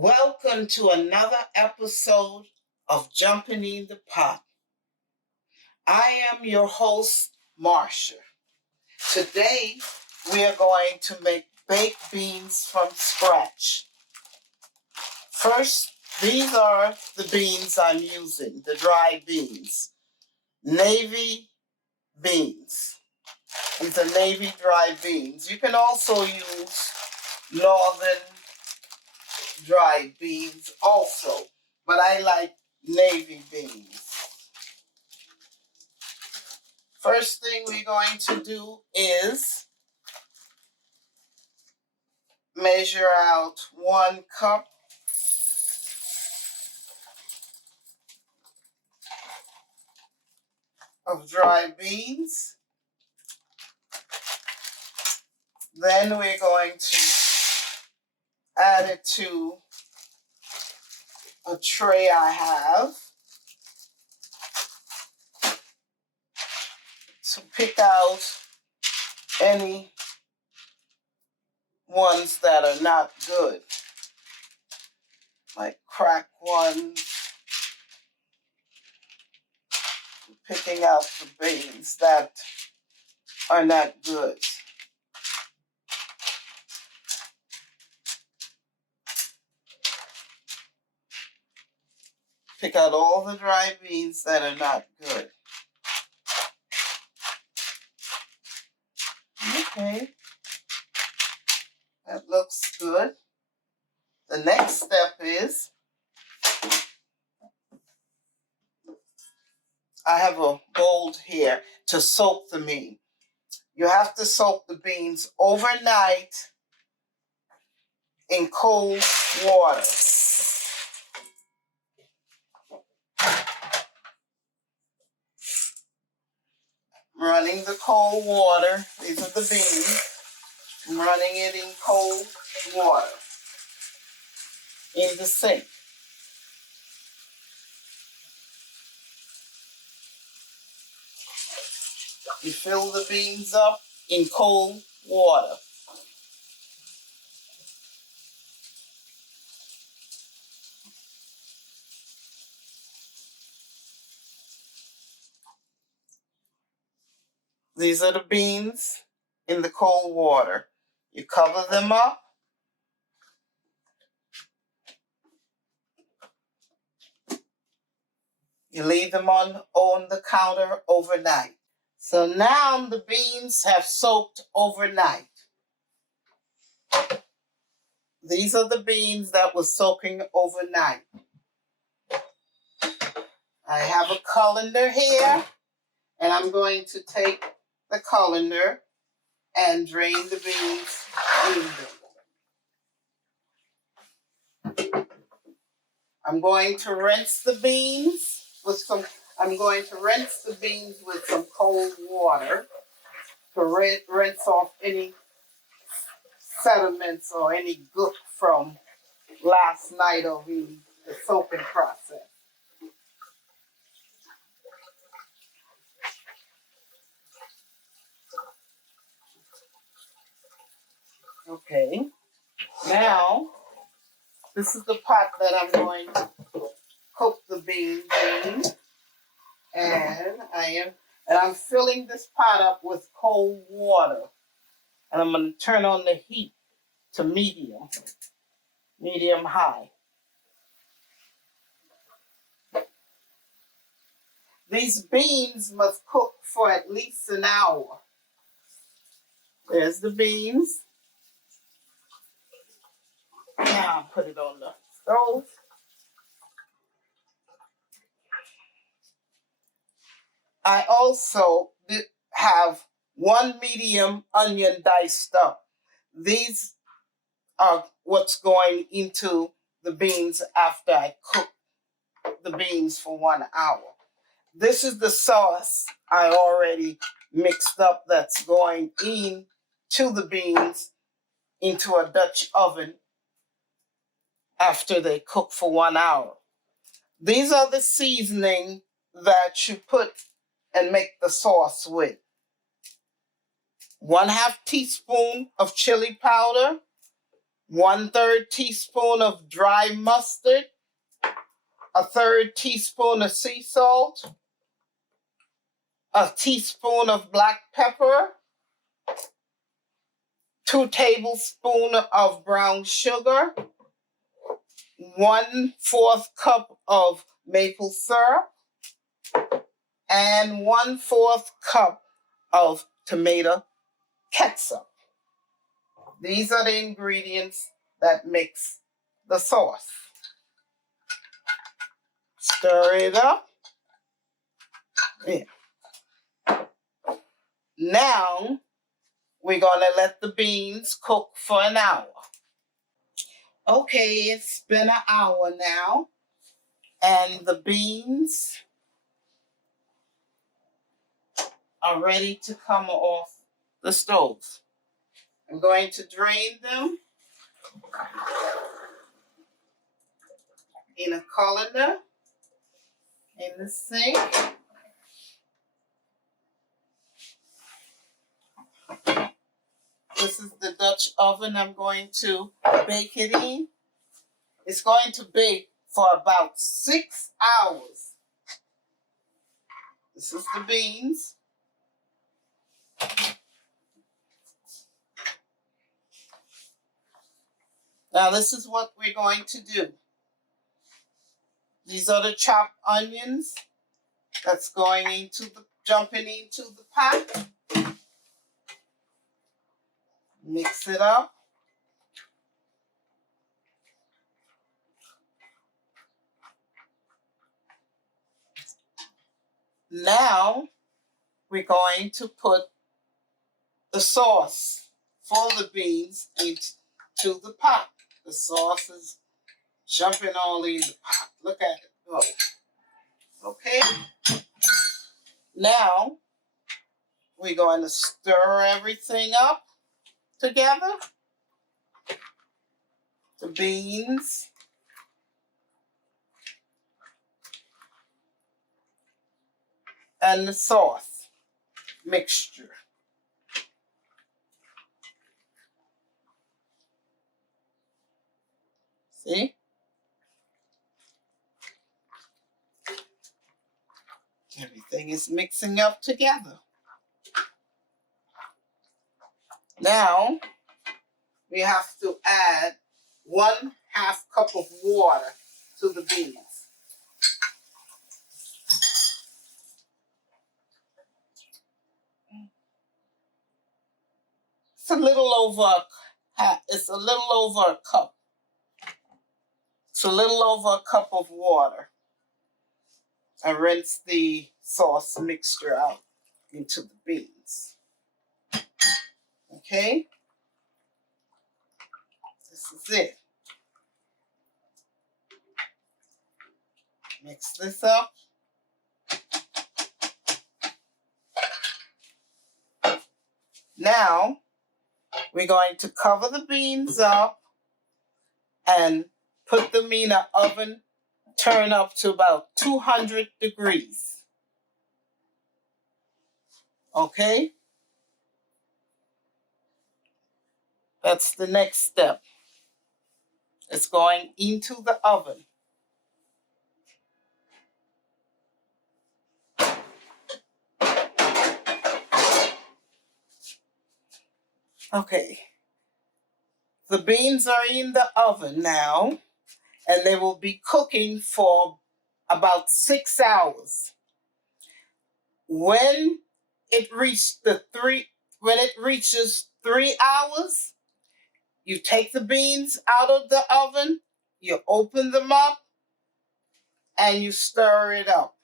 Welcome to another episode of Jumping in the Pot. I am your host, Marcia. Today, we are going to make baked beans from scratch. First, these are the beans I'm using, the dry beans. Navy beans. These are navy dry beans. You can also use northern dry beans also, but I like navy beans. First thing we're going to do is measure out 1 cup of dry beans. Then we're going to add it to a tray I have to pick out any ones that are not good, like cracked ones. Picking out the beans that are not good. Pick out all the dry beans that are not good. Okay, that looks good. The next step is I have a bowl here to soak the bean. You have to soak the beans overnight in cold water. Running the cold water. These are the beans. I'm running it in cold water in the sink. You fill the beans up in cold water. These are the beans in the cold water. You cover them up. You leave them on the counter overnight. So now the beans have soaked overnight. These are the beans that were soaking overnight. I have a colander here, and I'm going to take the colander and drain the beans in them. I'm going to rinse the beans with some cold water to rinse off any sediments or any gook from last night of the soaking process. Okay, now this is the pot that I'm going to cook the beans in, and I'm filling this pot up with cold water, and I'm going to turn on the heat to medium high. These beans must cook for at least an hour. There's the beans. Now I'll put it on the stove. I also have 1 medium onion diced up. These are what's going into the beans after I cook the beans for 1 hour. This is the sauce I already mixed up that's going into the beans into a Dutch oven after they cook for 1 hour. These are the seasoning that you put and make the sauce with. 1/2 teaspoon of chili powder, 1/3 teaspoon of dry mustard, 1/3 teaspoon of sea salt, a teaspoon of black pepper, 2 tablespoons of brown sugar, 1/4 cup of maple syrup, and 1/4 cup of tomato ketchup. These are the ingredients that mix the sauce. Stir it up. Yeah. Now, we're going to let the beans cook for an hour. Okay, it's been an hour now, and the beans are ready to come off the stove. I'm going to drain them in a colander in the sink. This is the Dutch oven I'm going to bake it in. It's going to bake for about 6 hours. This is the beans. Now this is what we're going to do. These are the chopped onions that's jumping into the pot. Mix it up. Now we're going to put the sauce for the beans into the pot. The sauce is jumping all in the pot. Look at it go. Okay. Now we're going to stir everything up together. The beans, and the sauce mixture. See? Everything is mixing up together. Now, we have to add 1/2 cup of water to the beans. It's a little over a cup. It's a little over a cup of water. I rinse the sauce mixture out into the beans. Okay? This is it. Mix this up. Now, we're going to cover the beans up and put them in an oven, turn up to about 200 degrees. Okay? That's the next step. It's going into the oven. Okay. The beans are in the oven now, and they will be cooking for about 6 hours. When it reaches 3 hours, you take the beans out of the oven, you open them up, and you stir it up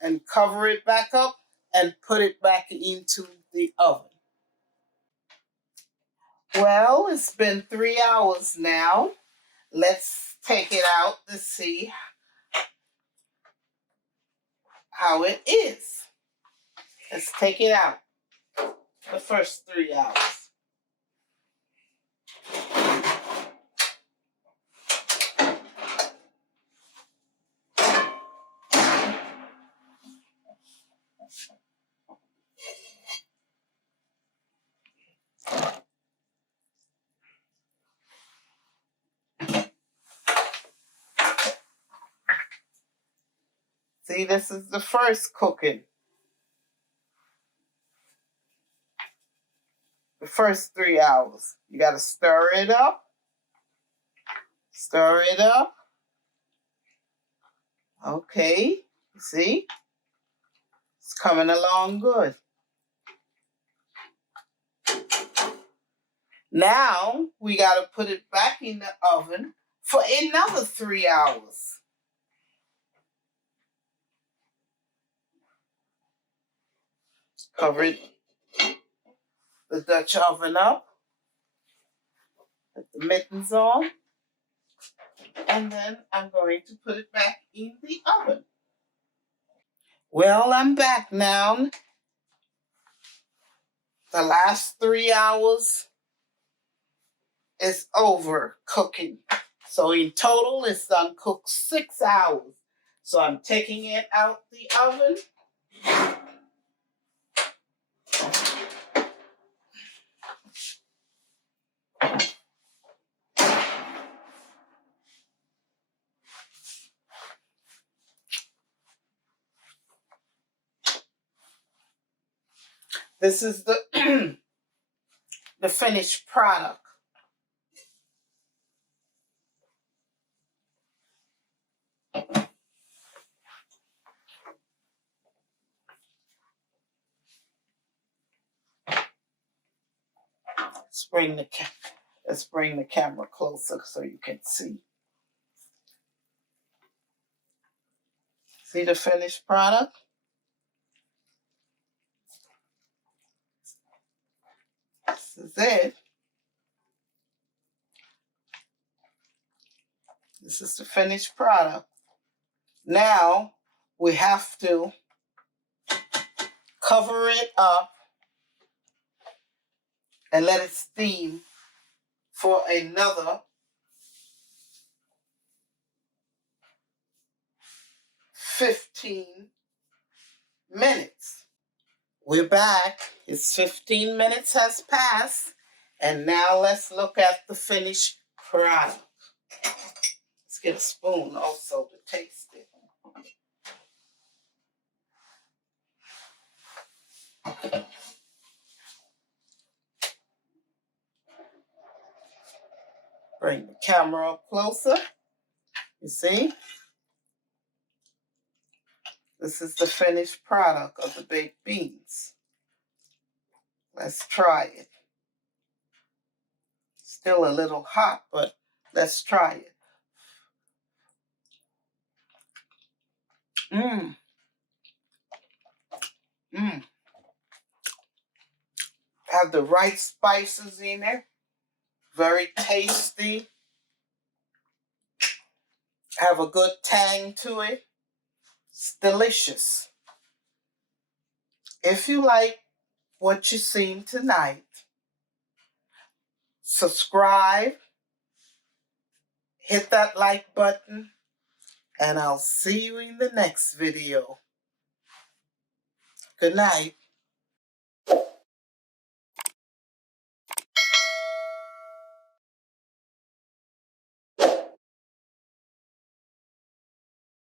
and cover it back up and put it back into the oven. Well, it's been 3 hours now. Let's take it out to see how it is. Let's take it out. The first 3 hours. See, this is the first cooking. The first 3 hours. You got to stir it up. Stir it up. Okay, see? It's coming along good. Now, we got to put it back in the oven for another 3 hours. Cover it, the Dutch oven up. Put the mittens on. And then I'm going to put it back in the oven. Well, I'm back now. The last 3 hours is over cooking. So in total, it's done cooked 6 hours. So I'm taking it out the oven. This is the the finished product. Let's bring the camera closer so you can see. See the finished product? This is it. This is the finished product. Now we have to cover it up and let it steam for another 15 minutes. We're back. It's 15 minutes has passed. And now let's look at the finished product. Let's get a spoon also to taste it. Bring the camera up closer. You see? This is the finished product of the baked beans. Let's try it. Still a little hot, but let's try it. Mmm. Mmm. Have the right spices in there. Very tasty. Have a good tang to it. It's delicious. If you like what you've seen tonight, subscribe, hit that like button, and I'll see you in the next video. Good night.